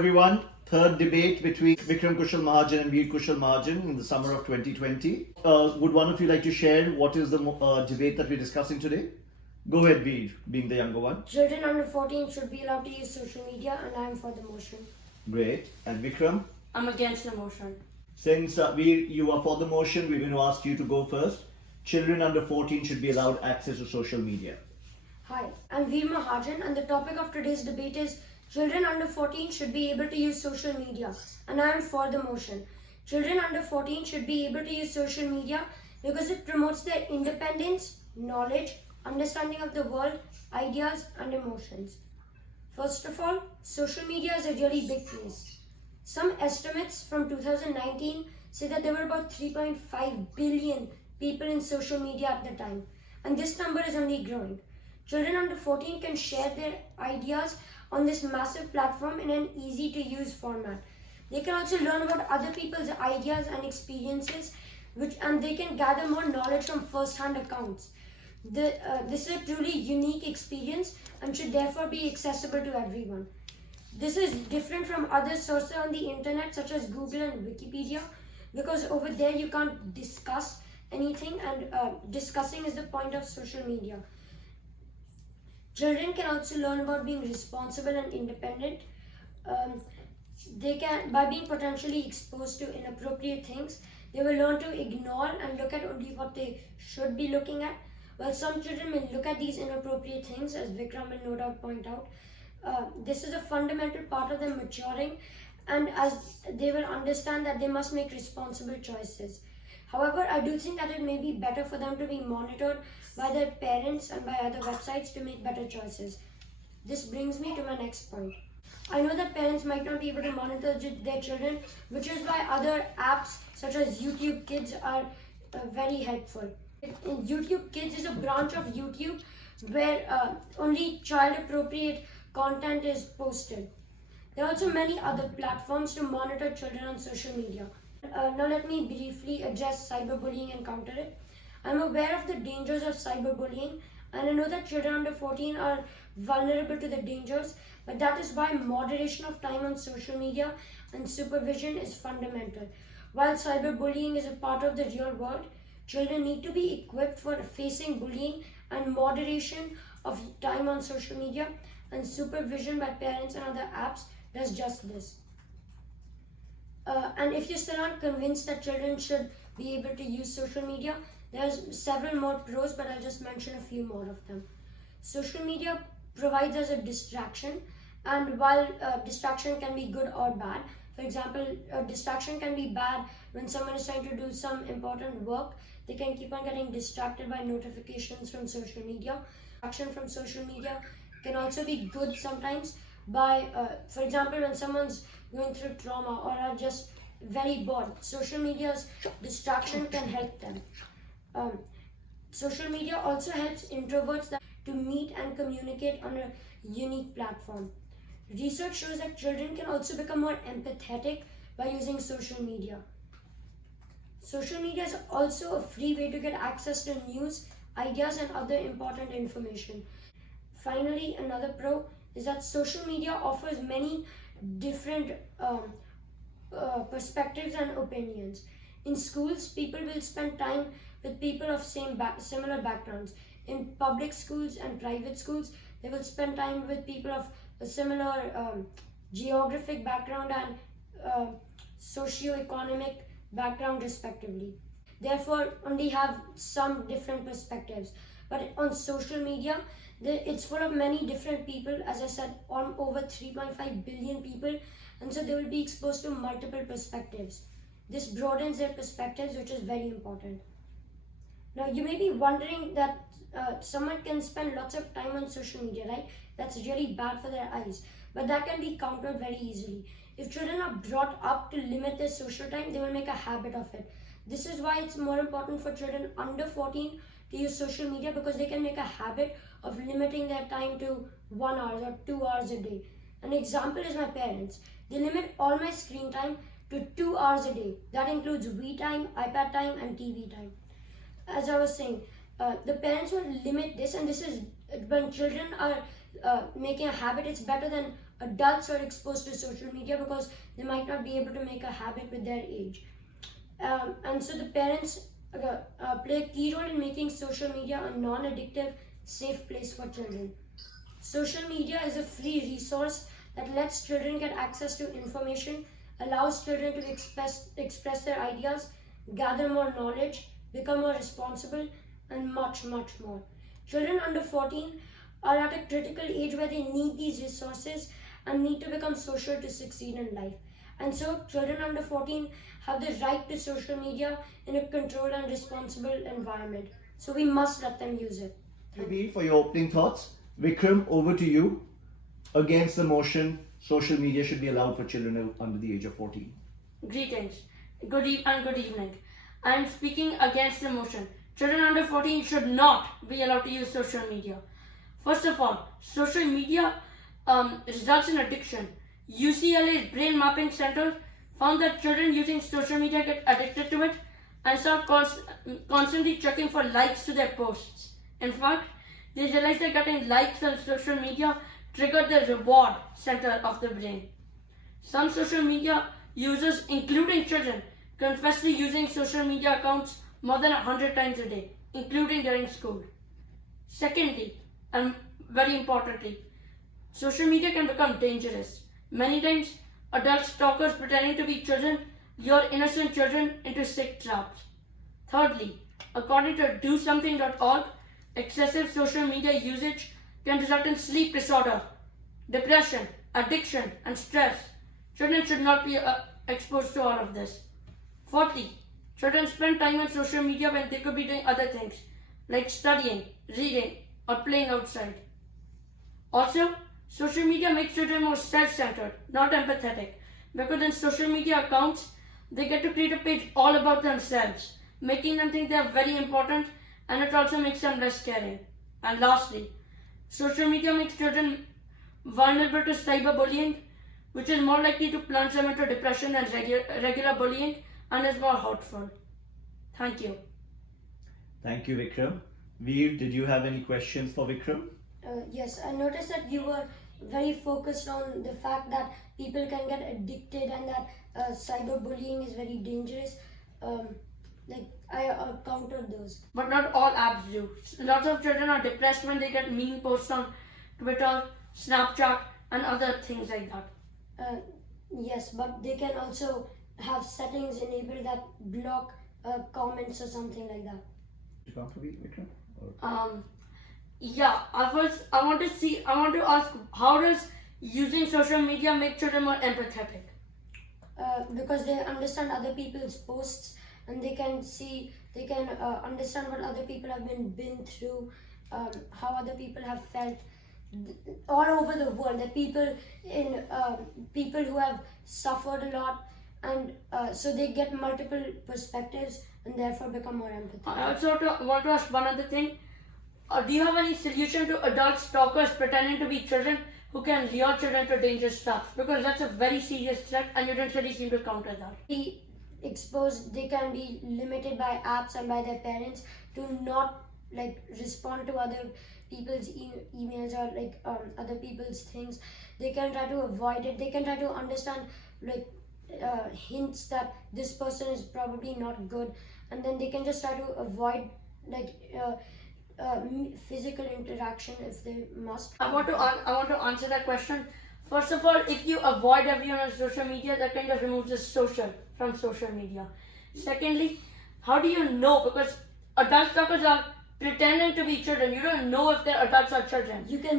everyone. Third debate between Vikram Kushal Mahajan and Veer Kushal Mahajan in the summer of 2020. Would one of you like to share what is the debate that we're discussing today? Go ahead, Veer, being the younger one. Children under 14 should be allowed to use social media, and I am for the motion. Great. And Vikram? I'm against the motion. Since Veer, you are for the motion, we're going to ask you to go first. Children under 14 should be allowed access to social media. Hi, I'm Veer Mahajan, and the topic of today's debate is children under 14 should be able to use social media, and I am for the motion. Children under 14 should be able to use social media because it promotes their independence, knowledge, understanding of the world, ideas, and emotions. First of all, social media is a really big place. Some estimates from 2019 say that there were about 3.5 billion people in social media at the time, and this number is only growing. Children under 14 can share their ideas on this massive platform in an easy to use format. They can also learn about other people's ideas and experiences, and they can gather more knowledge from first-hand accounts. This is a truly unique experience and should therefore be accessible to everyone. This is different from other sources on the internet such as Google and Wikipedia, because over there you can't discuss anything, and discussing is the point of social media. Children can also learn about being responsible and independent. They can, by being potentially exposed to inappropriate things, they will learn to ignore and look at only what they should be looking at. While some children may look at these inappropriate things, as Vikram will no doubt point out, this is a fundamental part of them maturing, and as they will understand that they must make responsible choices. However, I do think that it may be better for them to be monitored by their parents and by other websites to make better choices. This brings me to my next point. I know that parents might not be able to monitor their children, which is why other apps such as YouTube Kids are very helpful. YouTube Kids is a branch of YouTube where only child-appropriate content is posted. There are also many other platforms to monitor children on social media. Now let me briefly address cyberbullying and counter it. I'm aware of the dangers of cyberbullying, and I know that children under 14 are vulnerable to the dangers, but that is why moderation of time on social media and supervision is fundamental. While cyberbullying is a part of the real world, children need to be equipped for facing bullying, and moderation of time on social media and supervision by parents and other apps does just this. And if you still aren't convinced that children should be able to use social media, there's several more pros, but I'll just mention a few more of them. Social media provides us a distraction, and while distraction can be good or bad, for example, a distraction can be bad when someone is trying to do some important work. They can keep on getting distracted by notifications from social media. Distraction from social media can also be good sometimes by, for example, when someone's going through trauma or are just very bored. Social media's distraction can help them. Social media also helps introverts to meet and communicate on a unique platform. Research shows that children can also become more empathetic by using social media. Social media is also a free way to get access to news, ideas, and other important information. Finally, another pro is that social media offers many different perspectives and opinions. In schools, people will spend time with people of similar backgrounds. In public schools and private schools, they will spend time with people of a similar geographic background and socio-economic background respectively. Therefore, only have some different perspectives. But on social media, it's full of many different people, as I said, on over 3.5 billion people, and so they will be exposed to multiple perspectives. This broadens their perspectives, which is very important. Now, you may be wondering that someone can spend lots of time on social media, right? That's really bad for their eyes, but that can be countered very easily. If children are brought up to limit their social time, they will make a habit of it. This is why it's more important for children under 14 to use social media, because they can make a habit of limiting their time to 1 hour or 2 hours a day. An example is my parents. They limit all my screen time to 2 hours a day. That includes Wii time, iPad time, and TV time. As I was saying, the parents will limit this, and this is when children are making a habit. It's better than adults are exposed to social media because they might not be able to make a habit with their age. And so the parents play a key role in making social media a non-addictive, safe place for children. Social media is a free resource that lets children get access to information, allows children to express their ideas, gather more knowledge, become more responsible, and much, much more. Children under 14 are at a critical age where they need these resources and need to become social to succeed in life. And so, children under 14 have the right to social media in a controlled and responsible environment. So, we must let them use it. Veer, for your opening thoughts. Vikram, over to you. Against the motion, social media should be allowed for children under the age of 14. Greetings, good evening. I am speaking against the motion. Children under 14 should not be allowed to use social media. First of all, social media results in addiction. UCLA's Brain Mapping Center found that children using social media get addicted to it and start constantly checking for likes to their posts. In fact, they realize that getting likes on social media triggered the reward center of the brain. Some social media users, including children, confess to using social media accounts more than 100 times a day, including during school. Secondly, and very importantly, social media can become dangerous. Many times, adult stalkers pretending to be children lure innocent children into sick traps. Thirdly, according to DoSomething.org, excessive social media usage can result in sleep disorder, depression, addiction, and stress. Children should not be exposed to all of this. Fourthly, children spend time on social media when they could be doing other things, like studying, reading, or playing outside. Also, social media makes children more self-centered, not empathetic, because in social media accounts, they get to create a page all about themselves, making them think they are very important, and it also makes them less caring. And lastly, social media makes children vulnerable to cyberbullying, which is more likely to plunge them into depression than regular bullying and is more hurtful. Thank you. Thank you, Vikram. Veer, did you have any questions for Vikram? Yes, I noticed that you were very focused on the fact that people can get addicted and that cyberbullying is very dangerous. I countered those. But not all apps do. Lots of children are depressed when they get mean posts on Twitter, Snapchat, and other things like that. Yes, but they can also have settings enabled that block comments or something like that. Did you counter Veer, Vikram? Yeah, I want to ask, how does using social media make children more empathetic? Because they understand other people's posts and they can understand what other people have been through, how other people have felt all over the world. The people who have suffered a lot, and so they get multiple perspectives and therefore become more empathetic. I also want to ask one other thing. Do you have any solution to adult stalkers pretending to be children who can lure children to dangerous traps? Because that's a very serious threat and you don't really seem to counter that. They can be limited by apps and by their parents to not respond to other people's emails or other people's things. They can try to avoid it. They can try to understand hints that this person is probably not good, and then they can just try to avoid physical interaction if they must. I want to answer that question. First of all, if you avoid everyone on social media, that kind of removes the social from social media. Secondly, how do you know? Because adult stalkers are pretending to be children. You don't know if they're adults or children. You can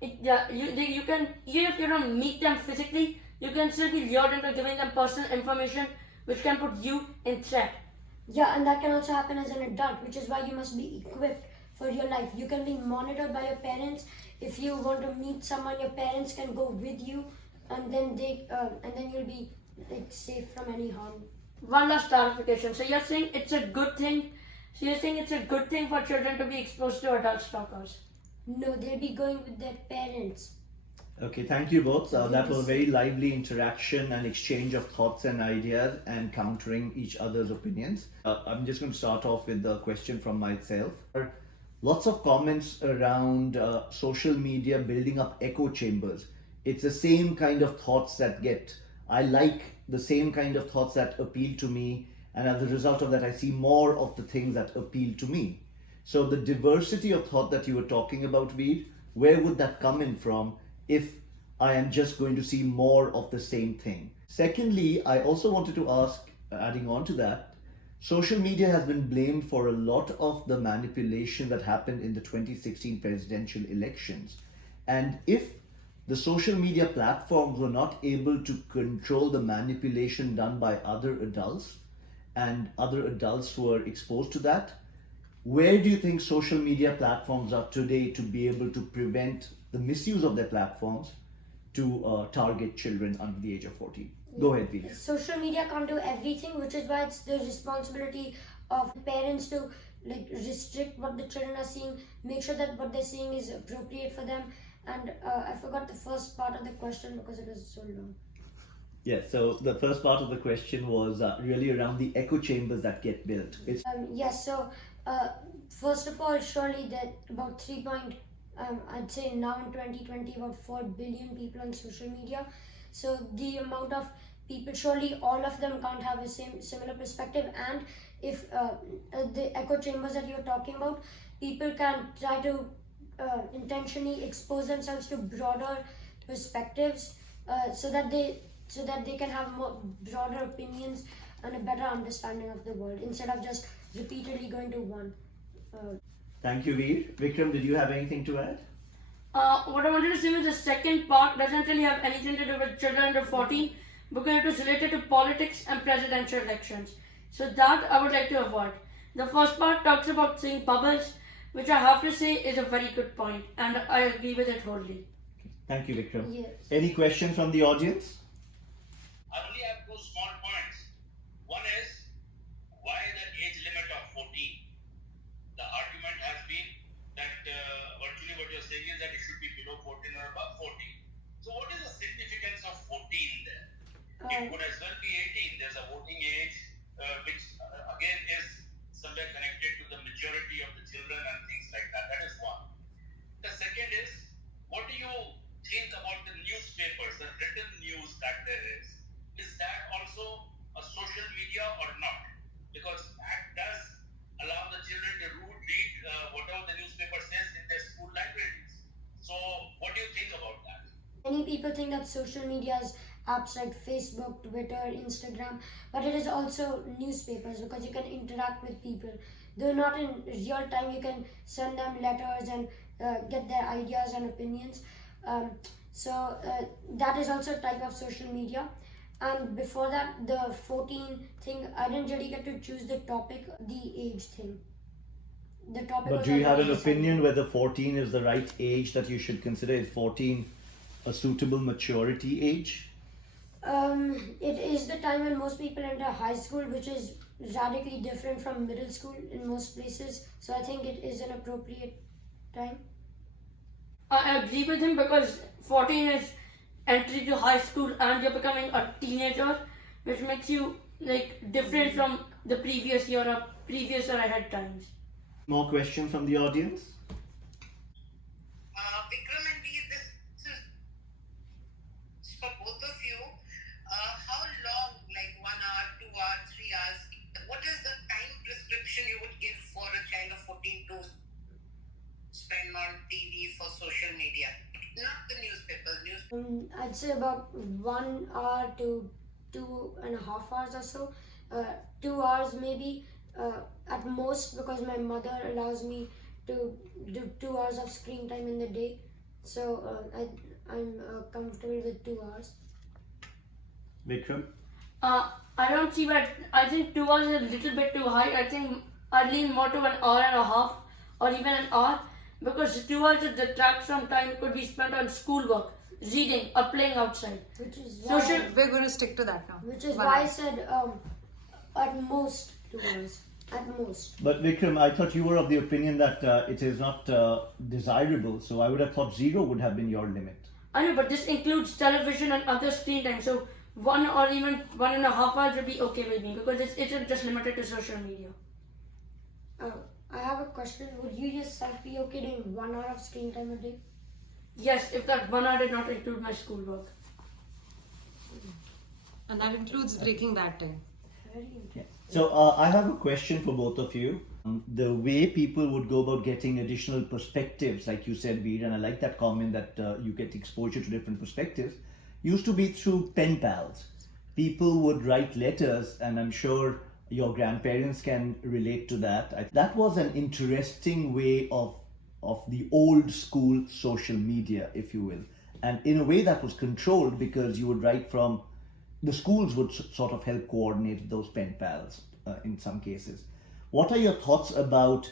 you can, even if you don't meet them physically, you can still be lured into giving them personal information which can put you in threat. Yeah, and that can also happen as an adult, which is why you must be equipped for your life. You can be monitored by your parents. If you want to meet someone, your parents can go with you, and then you'll be safe from any harm. One last clarification. So you're saying it's a good thing? So you're saying it's a good thing for children to be exposed to adult stalkers? No, they'll be going with their parents. Okay, thank you both. That was a very lively interaction and exchange of thoughts and ideas and countering each other's opinions. I'm just going to start off with the question from myself. lots of comments around social media building up echo chambers. It's the same kind of thoughts that I like the same kind of thoughts that appeal to me, and as a result of that, I see more of the things that appeal to me. So, the diversity of thought that you were talking about, Veer, where would that come in from if I am just going to see more of the same thing? Secondly, I also wanted to ask, adding on to that, social media has been blamed for a lot of the manipulation that happened in the 2016 presidential elections. And if the social media platforms were not able to control the manipulation done by other adults, and other adults were exposed to that, where do you think social media platforms are today to be able to prevent the misuse of their platforms to target children under the age of 14? Go ahead, Veer. Social media can't do everything, which is why it's the responsibility of parents to like restrict what the children are seeing, make sure that what they're seeing is appropriate for them. And I forgot the first part of the question because it was so long. Yes, so the first part of the question was really around the echo chambers that get built. Yes, so first of all, surely that about I'd say now in 2020, about 4 billion people on social media. So the amount of people, surely all of them can't have a similar perspective. And if the echo chambers that you're talking about, people can try to intentionally expose themselves to broader perspectives so that they can have more broader opinions and a better understanding of the world instead of just repeatedly going to one. Thank you, Veer. Vikram, did you have anything to add? What I wanted to say was the second part doesn't really have anything to do with children under 14 because it was related to politics and presidential elections. So that I would like to avoid. The first part talks about seeing bubbles, which I have to say is a very good point, and I agree with it wholly. Thank you, Vikram. Yes. Any questions from the audience? I only have two small points. One is, why the age limit of 14? The argument has been that virtually what you're saying is that it should be below 14 or above 14. So what is the significance of 14 there? It could as well be 18. There's a voting age which again is somewhere connected to the maturity of the children and things like that. That is one. The second is, what do you think about the newspapers, the written news that there is? Is that also a social media or not? Because that does allow the children to read whatever the newspaper says in their school libraries. So what do you think about that? Many people think that social media is apps like Facebook, Twitter, Instagram, but it is also newspapers because you can interact with people. Though not in real time, you can send them letters and get their ideas and opinions. So that is also a type of social media. And before that, the 14 thing, I didn't really get to choose the topic, the age thing. The topic. But was do you have an already opinion whether 14 is the right age that you should consider? Is 14 a suitable maturity age? It is the time when most people enter high school, which is radically different from middle school in most places. So I think it is an appropriate time. I agree with him because 14 is entry to high school and you're becoming a teenager, which makes you like different from the previous year or previous or ahead times. More questions from the audience? Vikram and Veer, this is for both of you. How long, like 1 hour, 2 hours, 3 hours, what is the time prescription you would give for a child of 14 to spend on TV for social media? Not the newspapers. I'd say about 1 hour to 2.5 hours or so. 2 hours maybe at most, because my mother allows me to do 2 hours of screen time in the day. So I'm comfortable with 2 hours. Vikram? I don't see why. I think 2 hours is a little bit too high. I think I'd lean more to 1 hour and a half or even an hour, because 2 hours it detracts from time could be spent on schoolwork, reading, or playing outside. Which is Social- why, We're going to stick to that now. which is 1 why I hour. said at most 2 hours. At most. But Vikram, I thought you were of the opinion that it is not desirable, so I would have thought 0 would have been your limit. I know, but this includes television and other screen time. So 1 or even 1.5 hours would be okay with me because it isn't just limited to social media. I have a question. Would you yourself be okay doing 1 hour of screen time a day? Yes, if that 1 hour did not include my schoolwork. And that includes breaking that time. Very interesting. So I have a question for both of you. The way people would go about getting additional perspectives, like you said, Veer, and I like that comment that you get exposure to different perspectives, used to be through pen pals. People would write letters, and I'm sure your grandparents can relate to that. That was an interesting way of the old school social media, if you will. And in a way that was controlled because you would write from the schools would sort of help coordinate those pen pals in some cases. What are your thoughts about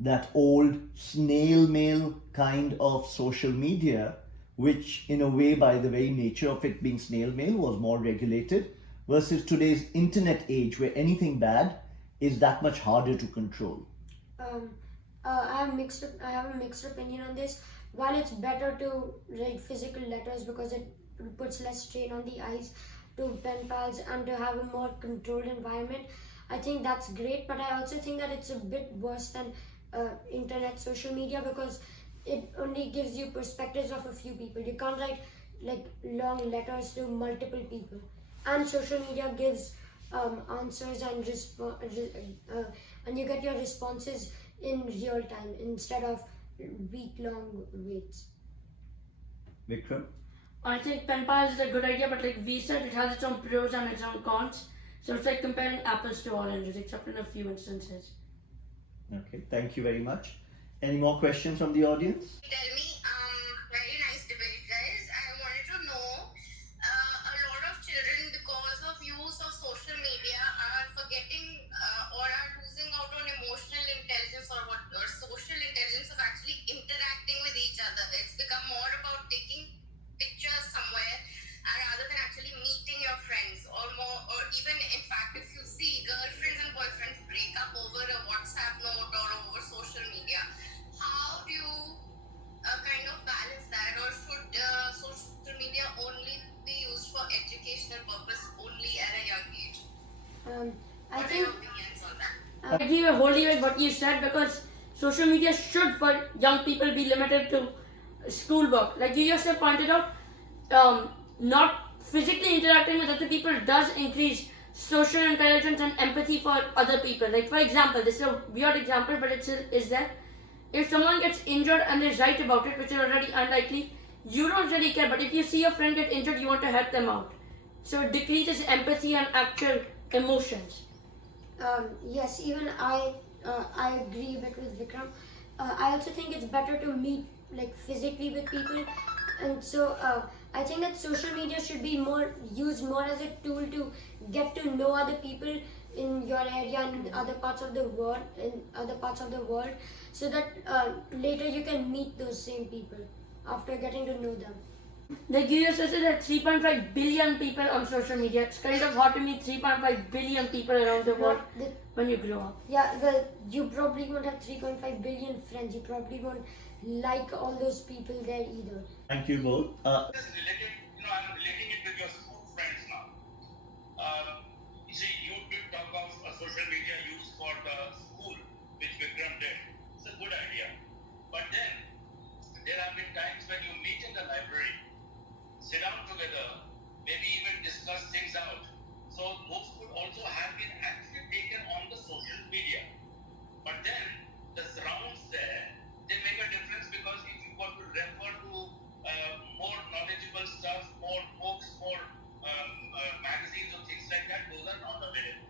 that old snail mail kind of social media, which in a way, by the very nature of it being snail mail, was more regulated, versus today's internet age where anything bad is that much harder to control? I have a mixed opinion on this. While it's better to write physical letters because it puts less strain on the eyes, to pen pals and to have a more controlled environment, I think that's great. But I also think that it's a bit worse than internet social media because it only gives you perspectives of a few people. You can't write like long letters to multiple people. And social media gives answers and and you get your responses in real time instead of week-long waits. Vikram? I think pen pals is a good idea, but like we said, it has its own pros and its own cons. So it's like comparing apples to oranges, except in a few instances. Okay, thank you very much. Any more questions from the audience? Tell me, very nice debate, guys. I wanted to know, a lot of children, because of use of social media, are forgetting or are losing out on emotional intelligence or social intelligence of actually interacting with each other. It's become more about taking pictures somewhere rather than actually meeting your friends, or even in fact, if you see girlfriends and boyfriends break up over a WhatsApp note or over social media, how do you kind of balance that, or should social media only be used for educational purpose only at a young age? I What are think your opinions on that? I agree wholly with what you said because social media should, for young people, be limited to schoolwork. Like you just pointed out, not physically interacting with other people does increase social intelligence and empathy for other people. Like for example, this is a weird example, but it still is there. If someone gets injured and they write about it, which is already unlikely, you don't really care. But if you see your friend get injured, you want to help them out. So it decreases empathy and actual emotions. yes, even I agree a bit with Vikram. I also think it's better to meet like physically with people, and so I think that social media should be used more as a tool to get to know other people in your area and other parts of the world, so that later you can meet those same people after getting to know them. The US says that 3.5 billion people on social media. It's kind of hard to meet 3.5 billion people around the world when you grow up. Yeah, well, you probably won't have 3.5 billion friends. You probably won't like all those people there either. Thank you both. This is related, I'm relating it with your school friends now. You see, you did talk of social media use for the school, which Vikram did. It's a good idea. But then, there have been times when you meet in the library, sit down together, maybe even discuss things out. So those could also have been actually taken on the social media. But then, the surrounds there, they make a difference because if you want to refer to more knowledgeable stuff, more books, more magazines or things like that, those are not available.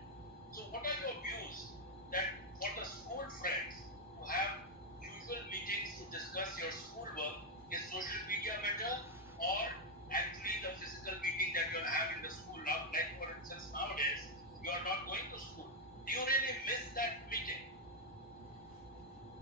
So what are your views that for the school friends who have usual meetings to discuss your schoolwork, is social media better or actually the physical meeting that you'll have in the school? Not like for instance nowadays, you're not going to school. Do you really miss that meeting?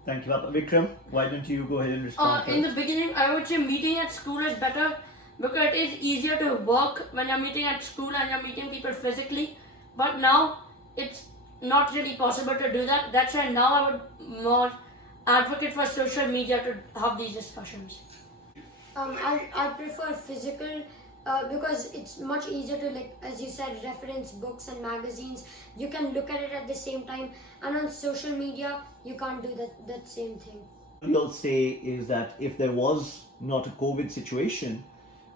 Thank you, Papa. Vikram, why don't you go ahead and respond In the first? beginning, I would say meeting at school is better because it is easier to work when you're meeting at school and you're meeting people physically. But now it's not really possible to do that. That's why now I would more advocate for social media to have these discussions. I prefer physical because it's much easier to, like as you said, reference books and magazines. You can look at it at the same time, and on social media you can't do that same thing. What we'll say is that if there was not a COVID situation,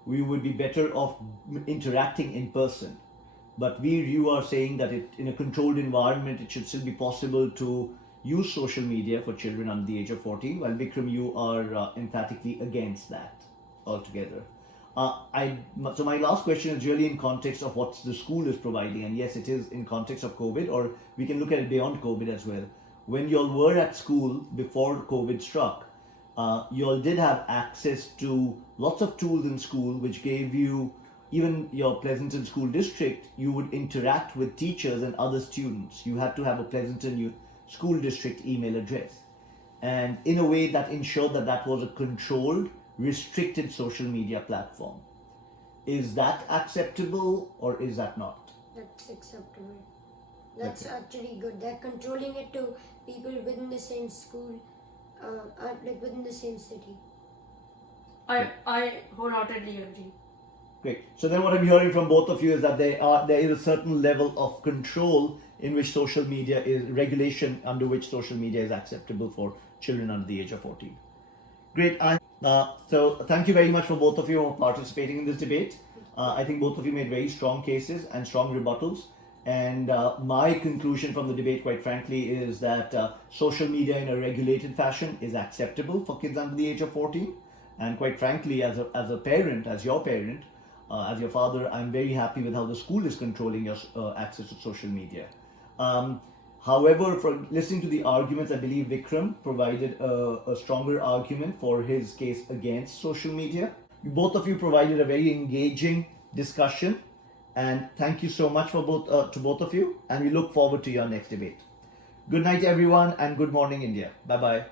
we would be better off interacting in person. But you are saying that in a controlled environment, it should still be possible to use social media for children under the age of 14, while Vikram, you are emphatically against that altogether. So my last question is really in context of what the school is providing, and yes, it is in context of COVID, or we can look at it beyond COVID as well. When you all were at school before COVID struck, you all did have access to lots of tools in school which gave you, even your Pleasanton School District, you would interact with teachers and other students. You had to have a Pleasanton School District email address. And in a way that ensured that that was a controlled, restricted social media platform. Is that acceptable or is that not? That's acceptable. That's Okay. actually good. They're controlling it to people within the same school, like within the same city. I wholeheartedly agree. Great. So then what I'm hearing from both of you is that there is a certain level of control in which social media is, regulation under which social media is acceptable for children under the age of 14. Great. So thank you very much for both of you for participating in this debate. I think both of you made very strong cases and strong rebuttals. And my conclusion from the debate, quite frankly, is that social media in a regulated fashion is acceptable for kids under the age of 14. And quite frankly, as a parent, as your parent, as your father, I'm very happy with how the school is controlling your access to social media. However, from listening to the arguments, I believe Vikram provided a stronger argument for his case against social media. Both of you provided a very engaging discussion, and thank you so much for to both of you, and we look forward to your next debate. Good night, everyone, and good morning, India. Bye-bye.